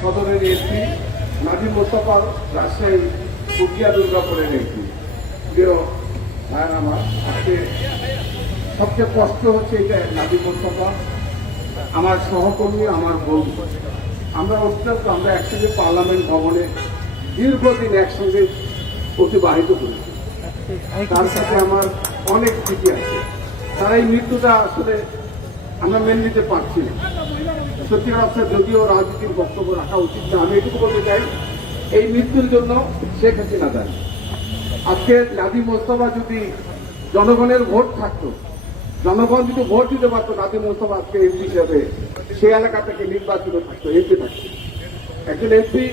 সদরের এমপি নাজিম মোস্তফা রাজশাহী পুকিয়া দুর্গাপুরের এমপি প্রিয় ভাই আমার, আজকে সবচেয়ে কষ্ট হচ্ছে এটা নাজিম মোস্তফা, আমার সহকর্মী, আমার বন্ধু। আমরা অত্যন্ত, আমরা একসঙ্গে পার্লামেন্ট ভবনে দীর্ঘদিন একসঙ্গে অতিবাহিত করেছি। তার সাথে আমার অনেক স্মৃতি আছে। তার এই মৃত্যুটা আসলে আমরা মেনে নিতে পারছি না। সত্যিকার অর্থে যদিও রাজনীতির বক্তব্য রাখা উচিত না আমি এটুকু বলতে চাই, এই মৃত্যুর জন্য শেখ হাসিনা দায়ী। আজকে নাদি মোস্তফা যদি জনগণের ভোট থাকতো, জনগণ যদি ভোট দিতে পারতো নাদি মোস্তফা আজকে এমপি হিসাবে সেই এলাকা থেকে নির্বাচিত থাকতো, এমপি থাকতো। একজন এমপি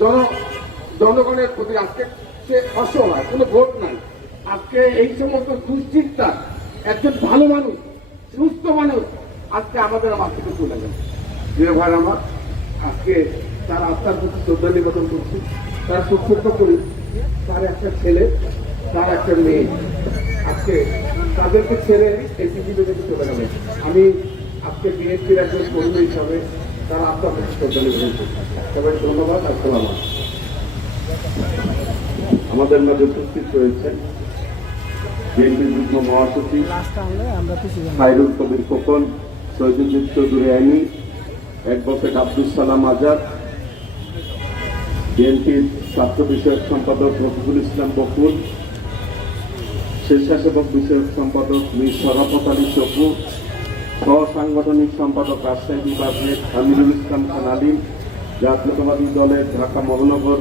জন, জনগণের প্রতি আজকে সে অসহায়, কোনো ভোট নাই। আজকে এই সমস্ত দুশ্চিন্তা একজন ভালো মানুষ, সুস্থ মানুষ আজকে আমাদের আমার থেকে চলে গেল যে ভাই আমার আজকে তার আত্মার প্রতি শ্রদ্ধা নিবেদন করছি। তার সুস্থ করি। তার একটা ছেলে তার একটা মেয়ে। আজকে তাদেরকে ছেড়ে এই পৃথিবী থেকে চলে গেল। আমি আজকে বিএনপির একজন কর্মী হিসাবে তার আত্মার প্রতি শ্রদ্ধা নিবেদন করছি। সবাই ধন্যবাদ। আসসালাম আমাদের মাঝে উপস্থিত রয়েছেন বিএনপির যুগ্ম মহাসচিব সাইরুল কবির খোকন শহীদুল চৌধুরী আইনি অ্যাডভোকেট আব্দুল সালাম আজাদ, বিএনপির ছাত্র বিষয়ক সম্পাদক রফিকুল ইসলাম বকুল, স্বেচ্ছাসেবক বিষয়ক সম্পাদক মীর শরাফত আলী চকু সহ সাংগঠনিক সম্পাদক রাজশাহী বিভাগের আমিরুল ইসলাম খান আলিম, জাতীয়তাবাদী দলের ঢাকা মহানগর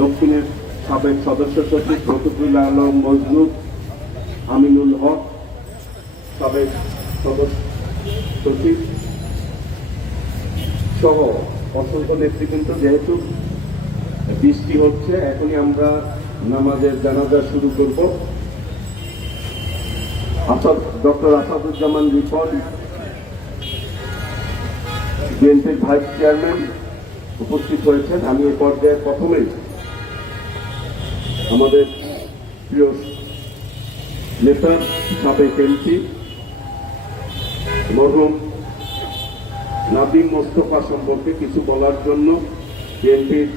দক্ষিণের সাবেক সদস্য সচিব রফিকুল্লাহ আলম মজনুদ আমিনুল হক, সাবেক সদস্য সচিব সহ অসংখ্য নেতৃবৃন্দ, যেহেতু বৃষ্টি হচ্ছে, এখনই আমরা নামাজের জানাজা শুরু করব। আসাদ, ডক্টর আসাদুজ্জামান রিপন, বিএনপির ভাইস চেয়ারম্যান উপস্থিত হয়েছেন। আমি এই পর্যায়ে প্রথমেই আমাদের প্রিয় নেতা সাবেক এমপি মরহুম নাদিম মোস্তফা সম্পর্কে কিছু বলার জন্য বিএনপির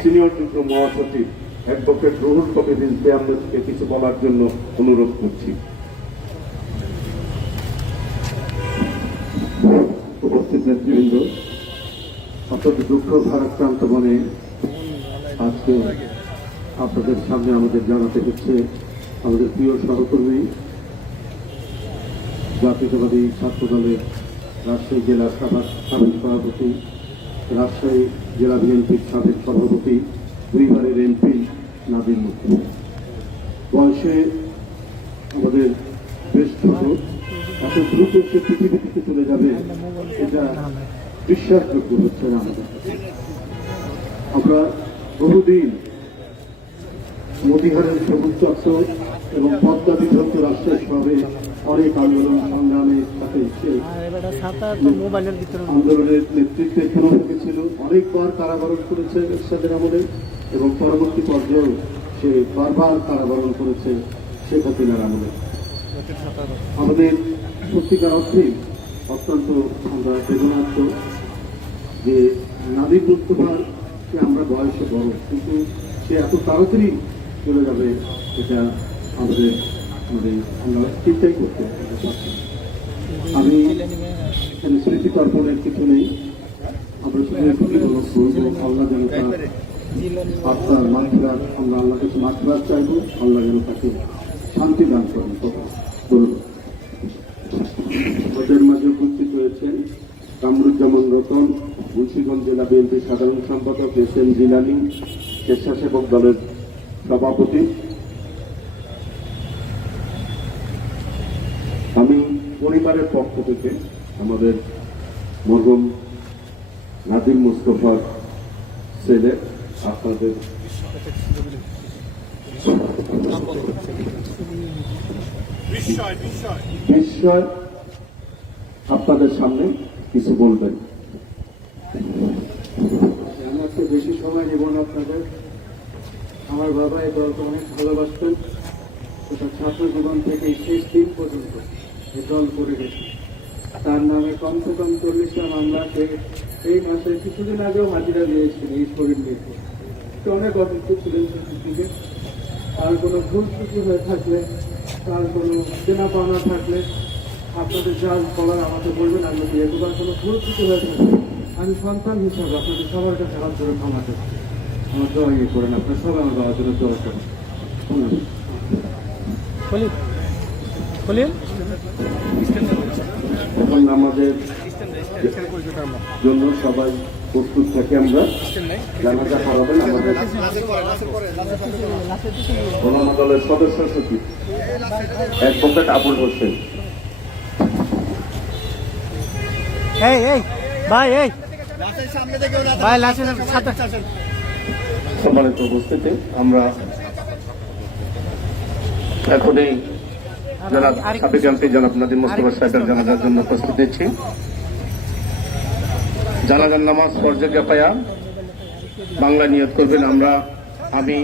সিনিয়র যুগ্ম মহাসচিব, অ্যাডভোকেট রুহুল কবির রিজভি আহমেদকে কিছু বলার জন্য অনুরোধ করছি। উপস্থিত নেতৃবৃন্দ, অত্যন্ত দুঃখ ভারাক্রান্ত মনে আজকে আপনাদের সামনে আমাদের জানাতে হচ্ছে আমাদের প্রিয় সহকর্মী, জাতীয়তাবাদী ছাত্র দলের রাজশাহী জেলা সাবেক সভাপতি, রাজশাহী জেলা বিএনপির সাবেক সভাপতি দুইবারের এমপি নাদিম বয়সে আমাদের বেশ ছোট। এত দ্রুত সে পৃথিবী থেকে চলে যাবে, এটা বিশ্বাসযোগ্য হচ্ছে না আমাদের আমরা বহুদিন মতিহারের সবুজ চত্বর এবং পদ্মা বিভক্ত রাষ্ট্রের সবে অনেক আন্দোলন সংগ্রামে তাকে সে আর এবারে সাঁতার তো মোবাইলের ভিতরে আন্দোলনের নেতৃত্বে পুনর্মুখী ছিল অনেকবার কারাবরণ করেছে এরশাদের আমলে এবং পরবর্তী পর্যায়েও সে বারবার কারাবরণ করেছে শেখ হাসিনার আমলে। আমাদের সত্যিকার অর্থে অত্যন্ত আমরা বেদনার্থ যে নারী মুস্তফার সে আমরা বয়সে বড় কিন্তু সে এত তাড়াতাড়ি চলে যাবে এটা আমাদের মানে আমরা চিন্তাই করতে আমি এখানে স্মৃতি তর্পণের কিছু নেই। আমরা শুধু বলব আল্লাহ যেন তার আমরা আল্লাহ কাছে মাঠরাত চাইব। আল্লাহ যেন তাকে শান্তি দান করেন। আমাদের মাঝে উপস্থিত হয়েছেন কামরুজ্জামান রতন, মুন্সিগঞ্জ জেলা বিএনপির সাধারণ সম্পাদক এস এম জিলানি, স্বেচ্ছাসেবক দলের সভাপতি আমি পরিবারের পক্ষ থেকে আমাদের মরহুম নাদিম মুস্তফার ছেলে, আপনাদের বিস্ময় আপনাদের সামনে কিছু বলবেন। আমি আজকে বেশি সময় নেব না আপনাদের। আমার বাবা এই দলকে অনেক ভালোবাসতেন। ছাত্র জীবন থেকে শেষ দিন পর্যন্ত। দল করে গেছে তার নামে কমসে কম চল্লিশটা মামলা সে এই মাসে কিছুদিন আগেও মাটিরা দিয়েছেন এই শরীর নিয়ে তো অনেক অসুস্থ ছিলেন শিশুটিকে আর কোনো ভুল ত্রুটি হয়ে থাকলে, তার কোনো চেনা পাওনা থাকলে আপনাদের যা বলার আমাকে বলবেন, আমি দিয়ে দেবো কোনো ভুল ত্রুটি হয়ে থাকলে আমি সন্তান হিসাবে আপনাদের সবার কাছে হাত ধরে ক্ষমা চাচ্ছি আমার দোয়া ইয়ে করেন, আপনার সবাই আমার বাবার জন্য দোয়া করেন। খলিল খলিল? এখন আমাদের জন্য সবাই প্রস্তুত থাকি আমরা। জানাজা করাবেন আমাদের ওলামা দলের সদস্য সচিব। অ্যাডভোকেট আবুল হোসেন। এই এই ভাই এই। ভাই লাশের সাথে সম্মানিত উপস্থিতি আমরা এখনই জনাব সাবেক এমপি জনাব নাদিম মুস্তফা সাহেবের জানাজার জন্য উপস্থিত নিচ্ছি জানাজার নামাজ পর্যায়ে পায়া বাংলা নিয়ত করবেন আমরা আমি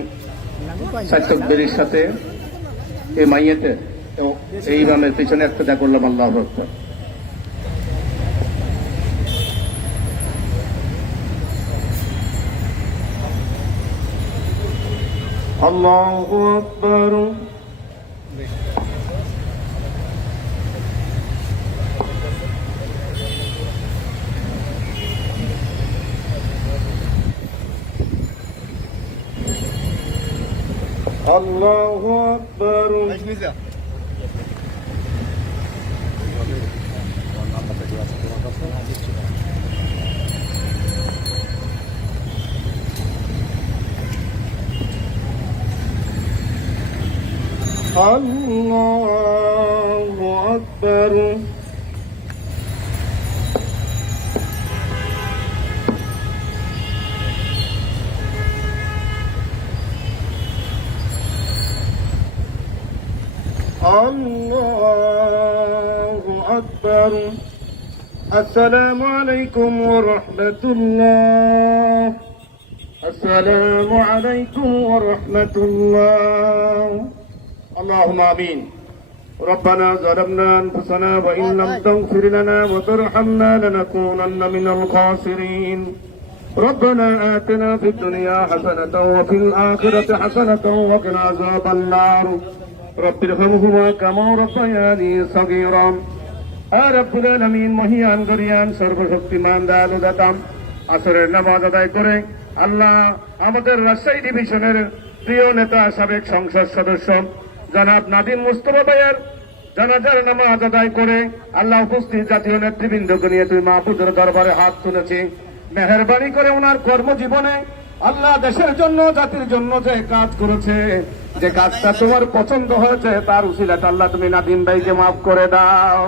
সাহিত্যকদের সাথে এই মাইয়েতে তো এই ইমামের পিছনে একটা যা করলাম আল্লাহ আকবার الله أكبر الله أكبر. الله أكبر. أكبر السلام عليكم ورحمة الله. السلام عليكم ورحمة الله. اللهم آمين. ربنا ظلمنا أنفسنا وإن لم تغفر لنا وترحمنا لنكونن من الخاسرين. ربنا آتنا في الدنيا حسنة وفي الآخرة حسنة وقنا عذاب النار. رب ارحمهما كما ربياني صغيرا. রব্বুল আলামিন মহিয়ান, গরিয়ান, সর্বশক্তিমান দয়ালু দাতাম আসরের নামাজ আদায় করে আল্লাহ আমাদের রাজশাহী ডিভিশনের প্রিয় নেতা, সাবেক সংসদ সদস্য জনাব নাদিম মুস্তফা ভাইয়ের জানাজার নামাজ আদায় করে আল্লাহ উপস্থিত জাতীয় নেতৃবৃন্দকে নিয়ে তুই মাহবুদের দরবারে হাত তুলেছি। মেহরবানি করে ওনার কর্মজীবনে আল্লাহ দেশের জন্য, জাতির জন্য যে কাজ করেছে, যে কাজটা তোমার পছন্দ হয়েছে, তার উসিলাটা আল্লাহ তুমি নাদিম ভাইকে মাফ করে দাও।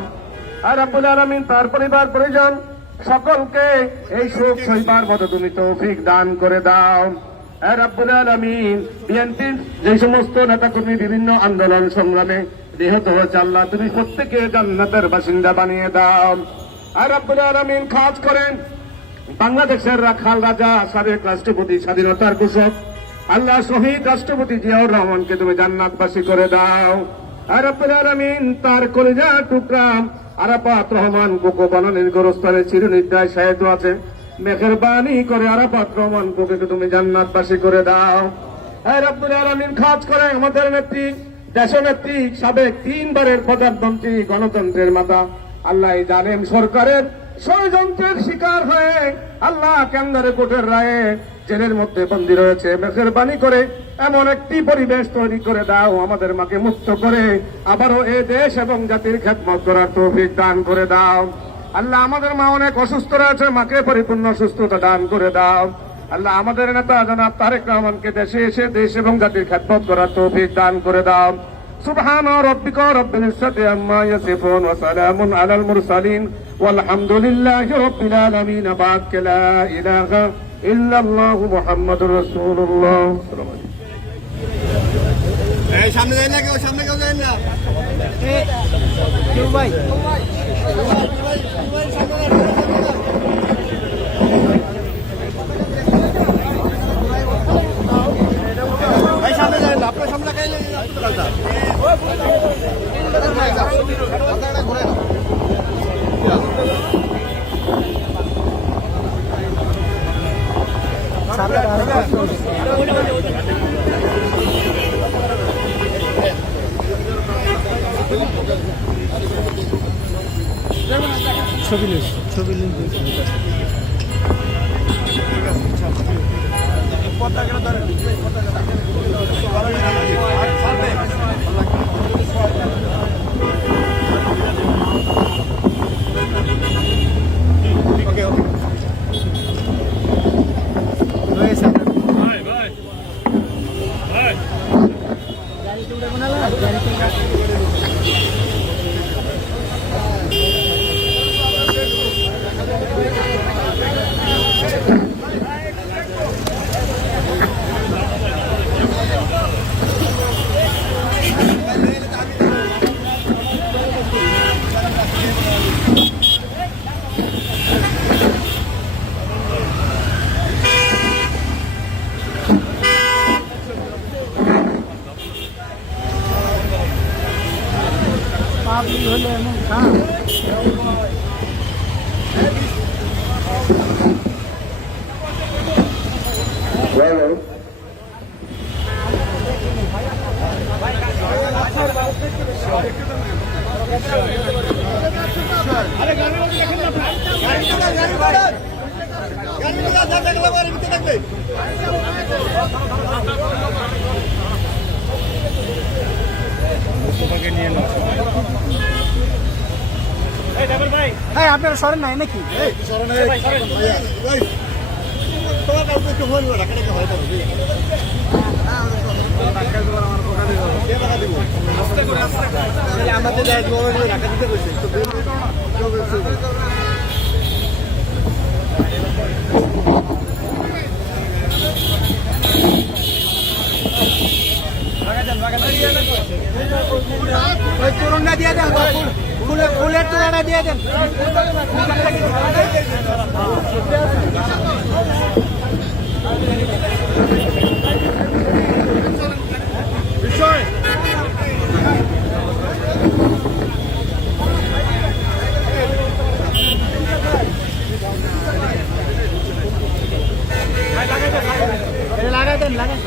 আর আব্বুল আলমিন তার পরিবার, পরিজন সকলকে এই শোক সইবার মতো তুমি তৌফিক দান করে দাও। আর আব্বুল বিএনপির যে সমস্ত নেতাকর্মী বিভিন্ন আন্দোলন সংগ্রামে নিহত হয়েছে, আল্লাহ তুমি প্রত্যেকে জান্নাতের বাসিন্দা বানিয়ে দাও। আর আব্বুল আলমিন, খাজ করেন। বাংলাদেশের রাখাল রাজা, সাবেক রাষ্ট্রপতি, স্বাধীনতার ঘোষক, আল্লাহ শহীদ রাষ্ট্রপতি জিয়াউর রহমানকে তুমি জান্নাতবাসী করে দাও। আর রব্বুল আলামিন, তার কলিজা টুকরা আরাফাত রহমান কোকো বানানির গোরস্থানে চিরনিদ্রায় সাহিত্য আছে। মেহরবানি করে আরাফাত রহমান কোকে তুমি জান্নাতবাসী করে দাও। আর রব্বুল আলামিন, খাজ করে আমাদের নেত্রী দেশনেত্রী সাবেক তিনবারের প্রধানমন্ত্রী, গণতন্ত্রের মাতা। আল্লাহ জালেম সরকারের ষড়যন্ত্রের শিকার হয়ে আল্লাহ কেন্দ্রে কোর্টের রায়ে জেলের মধ্যে বন্দী রয়েছে। মেহরবানি করে এমন একটি পরিবেশ তৈরি করে দাও আমাদের মাকে মুক্ত করে আবারও এ দেশ এবং জাতির খেদমত করার তৌফিক দান করে দাও আল্লাহ আমাদের মা অনেক অসুস্থ রয়েছে মাকে পরিপূর্ণ সুস্থতা দান করে দাও আল্লাহ আমাদের নেতা জনাব তারেক রহমানকে দেশে এসে দেশ এবং জাতির খেদমত করার তৌফিক দান করে দাও سبحان ربك رب العزة عما يصفون وسلام على المرسلين والحمد لله رب العالمين بعد لا إله إلا الله محمد رسول الله السلام عليكم এই সামনে যাই না কেউ সামনে কেউ যাই না। কেউ ভাই ঘুরে Well, গাড়ি যা থাকলে বাড়ি ভিতরে থাকবে হ্যাঁ আপনারা সরেন নাই। নাকি তোমার আমাদের রাখা দিতে বলছে তরুণটা দিয়ে দেন ফুলের ফুলের তোড়াটা দিয়ে দেন। লাগাই দেন লাগাই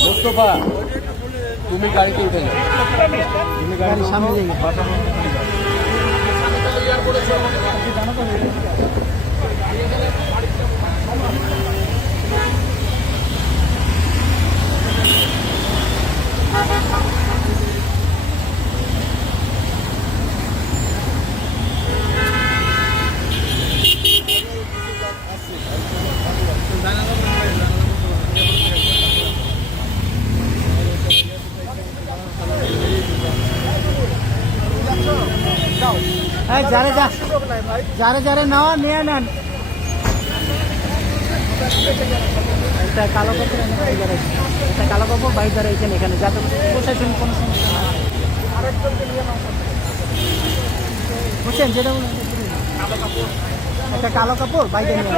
মোস্তফা তুমি গাড়িতে উঠে যাও। গাড়ির সামনে যাই হ্যাঁ যারে যা যারে যারে নেওয়া নিয়ে নেন। একটা কালো কাপড় একটা কালো কাপড় বাইক দাঁড়াইছেন এখানে যাতে প্রশাসন কোনো সমস্যা বুঝছেন যেটা একটা কালো কাপড় বাইকে নিয়ে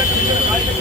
আসেন।